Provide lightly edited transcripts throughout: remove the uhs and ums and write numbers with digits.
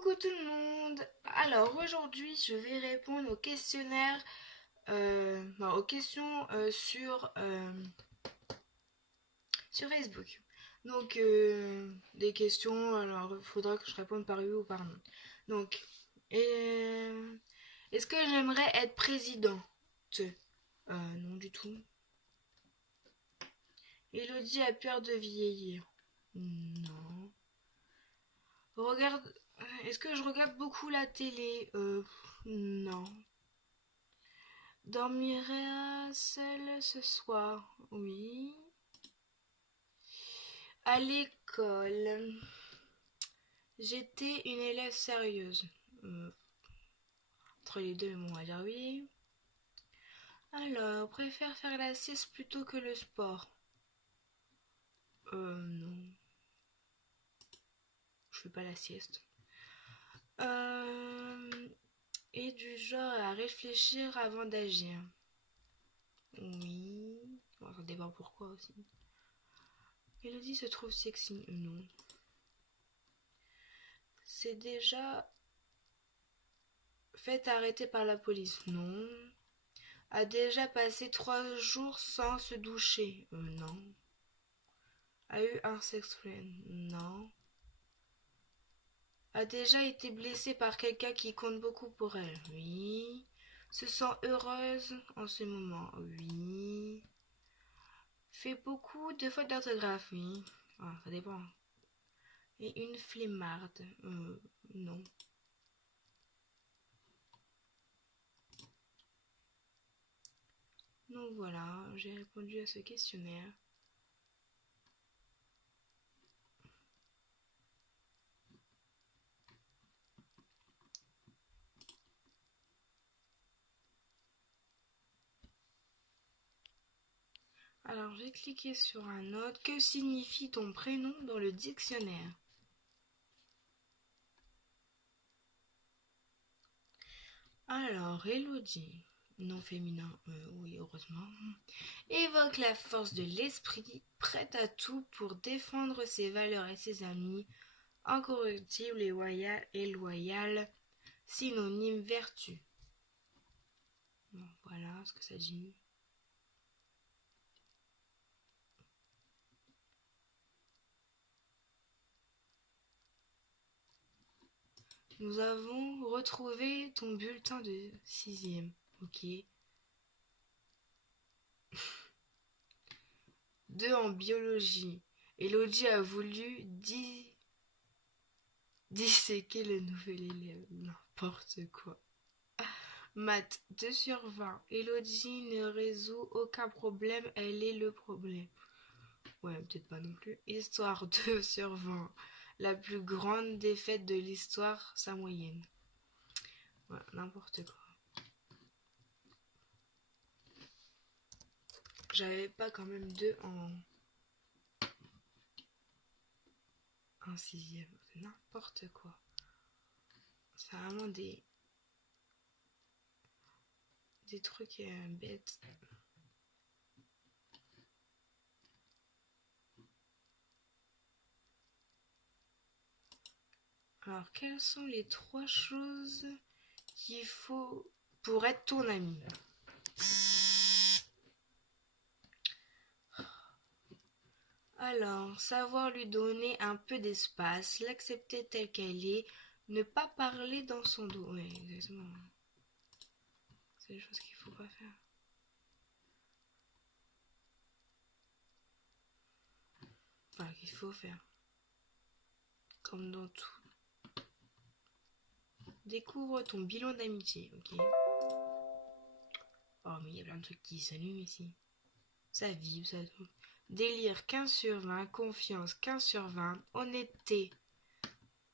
Coucou tout le monde. Alors aujourd'hui je vais répondre au questionnaire, aux questions sur Facebook. Donc des questions, alors il faudra que je réponde par oui ou par non. Donc, euh, est-ce que j'aimerais être présidente? Non du tout. Elodie a peur de vieillir? Non. Regarde, est-ce que je regarde beaucoup la télé? Non. Dormirai seule ce soir? Oui. À l'école, j'étais une élève sérieuse. Euh, Entre les deux, on va dire oui. Alors, préfère faire la sieste plutôt que le sport? Non, je fais pas la sieste. Euh, et du genre à réfléchir avant d'agir? Oui. Bon, ça dépend pourquoi aussi. Elodie se trouve sexy? Non. C'est déjà fait arrêter par la police? Non. A déjà passé 3 jours sans se doucher? Non. A eu un sex friend? Non. A déjà été blessée par quelqu'un qui compte beaucoup pour elle? Oui. Se sent heureuse en ce moment? Oui. Fait beaucoup de fautes d'orthographe? Oui. Ah, ça dépend. Et une flemmarde? Non. Donc voilà, j'ai répondu à ce questionnaire. Alors, j'ai cliqué sur un autre. Que signifie ton prénom dans le dictionnaire? Alors, Elodie, nom féminin, oui, heureusement, évoque la force de l'esprit, prête à tout pour défendre ses valeurs et ses amis, incorruptible et loyale, synonyme vertu. Bon, voilà ce que ça dit. Nous avons retrouvé ton bulletin de sixième. Ok. 2 en biologie. Elodie a voulu disséquer le nouvel élève. N'importe quoi. Maths 2 sur 20. Elodie ne résout aucun problème, elle est le problème. Ouais, peut-être pas non plus. Histoire 2 sur 20. La plus grande défaite de l'histoire, sa moyenne. Ouais, n'importe quoi. J'avais pas quand même 2 en sixième. C'est n'importe quoi. C'est vraiment des trucs bêtes. Alors, quelles sont les 3 choses qu'il faut pour être ton ami? Alors, savoir lui donner un peu d'espace, l'accepter telle qu'elle est, ne pas parler dans son dos. Oui, exactement. C'est des choses qu'il faut pas faire. Enfin, qu'il faut faire. Comme dans tout. Découvre ton bilan d'amitié, ok? Oh, mais il y a plein de trucs qui s'allument ici. Ça vibre, ça tourne. Délire 15 sur 20, confiance 15 sur 20, honnêteté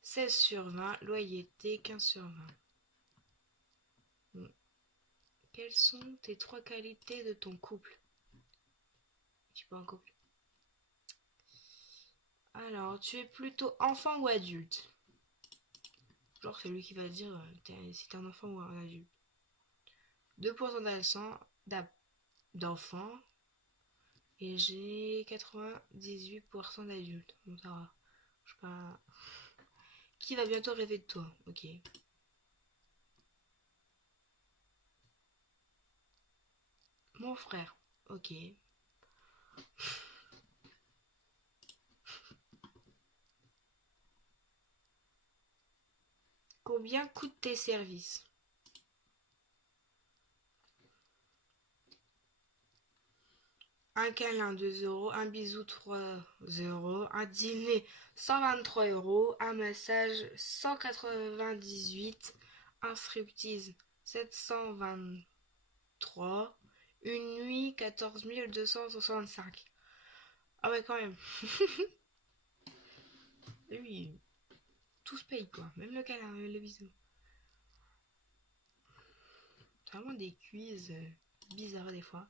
16 sur 20, loyauté 15 sur 20. Quelles sont tes 3 qualités de ton couple? Je suis pas en couple. Alors, tu es plutôt enfant ou adulte? Genre celui qui va dire si t'es un enfant ou un adulte. 2% d'enfants et j'ai 98% d'adultes. Bon, ça va. Je sais pas. Qui va bientôt rêver de toi? Ok. Mon frère. Ok. Combien coûtent tes services? Un câlin 2 euros, un bisou 3 euros, un dîner 123 euros, un massage 198, un striptease 723, une nuit 14 265. Ah ouais, quand même. Et oui, tout se paye quoi, même le câlin, le bisou. C'est vraiment des quiz bizarres des fois.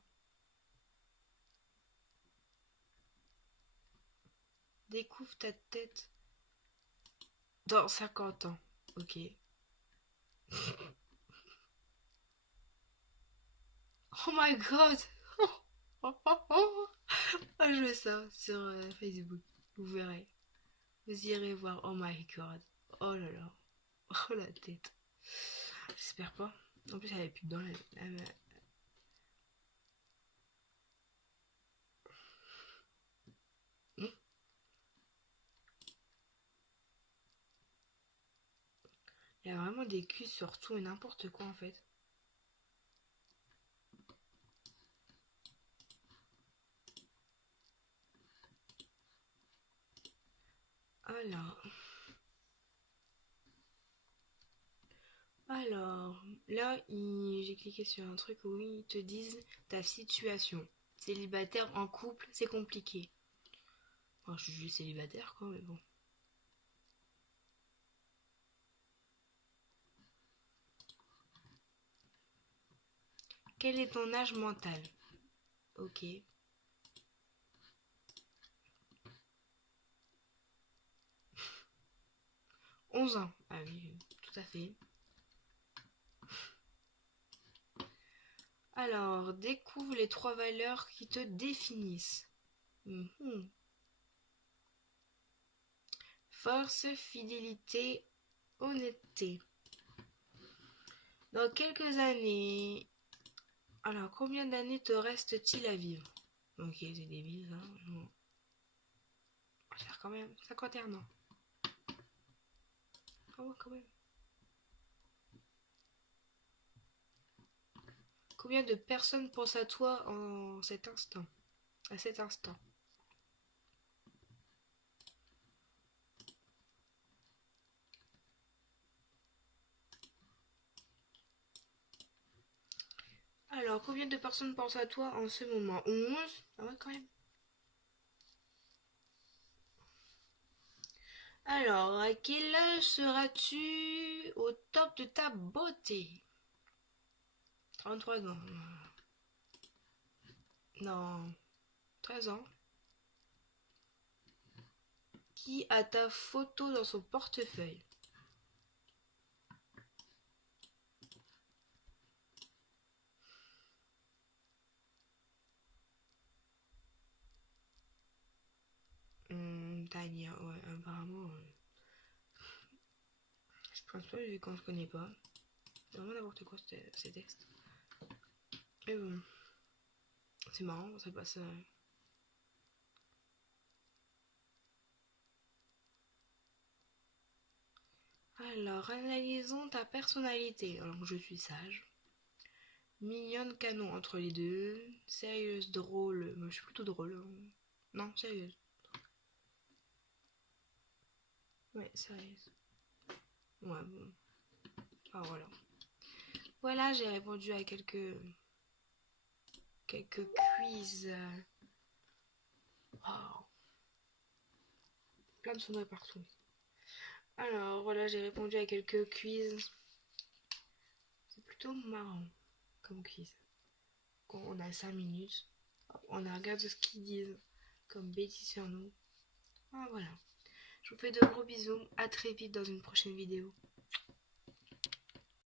Découvre ta tête dans 50 ans. Ok. Oh my god! Ah, je veux ça sur Facebook. Vous verrez. Vous irez voir. Oh my god. Oh là là. Oh la tête. J'espère pas. En plus, elle avait plus dedans. Hmm. Il y a vraiment des culs sur tout et n'importe quoi en fait. Alors. Alors. Là, j'ai cliqué sur un truc où ils te disent ta situation. Célibataire, en couple, c'est compliqué. Enfin, je suis juste célibataire quoi, mais bon. Quel est ton âge mental? Ok. 11 ans. Ah oui, tout à fait. Alors, découvre les 3 valeurs qui te définissent. Mhm. Force, fidélité, honnêteté. Dans quelques années... Alors, combien d'années te reste-t-il à vivre? Ok, c'est débile, ça. On va faire quand même 51 ans. Oh, quand même. Combien de personnes pensent à toi en cet instant? À cet instant. Alors, combien de personnes pensent à toi en ce moment? 11. Ah ouais, quand même. Alors, à quel âge seras-tu au top de ta beauté? 33 ans. Non, 13 ans. Qui a ta photo dans son portefeuille? Tania, ouais, apparemment. Je pense pas vu qu'on se connaît pas. C'est vraiment n'importe quoi ces textes. Mais bon, c'est marrant, ça passe. Alors, analysons ta personnalité. Alors, je suis sage. Mignonne canon entre les deux. Sérieuse, drôle. Moi, je suis plutôt drôle. Hein. Non, sérieuse. Ouais, sérieuse. Ouais, bon. Ah, voilà. Voilà, j'ai répondu à quelques quiz. Oh, plein de sonneries partout. Alors, voilà, j'ai répondu à quelques quiz. C'est plutôt marrant comme quiz. Quand on a 5 minutes, on regarde ce qu'ils disent comme bêtises sur nous. Ah, voilà. Je vous fais de gros bisous. À très vite dans une prochaine vidéo.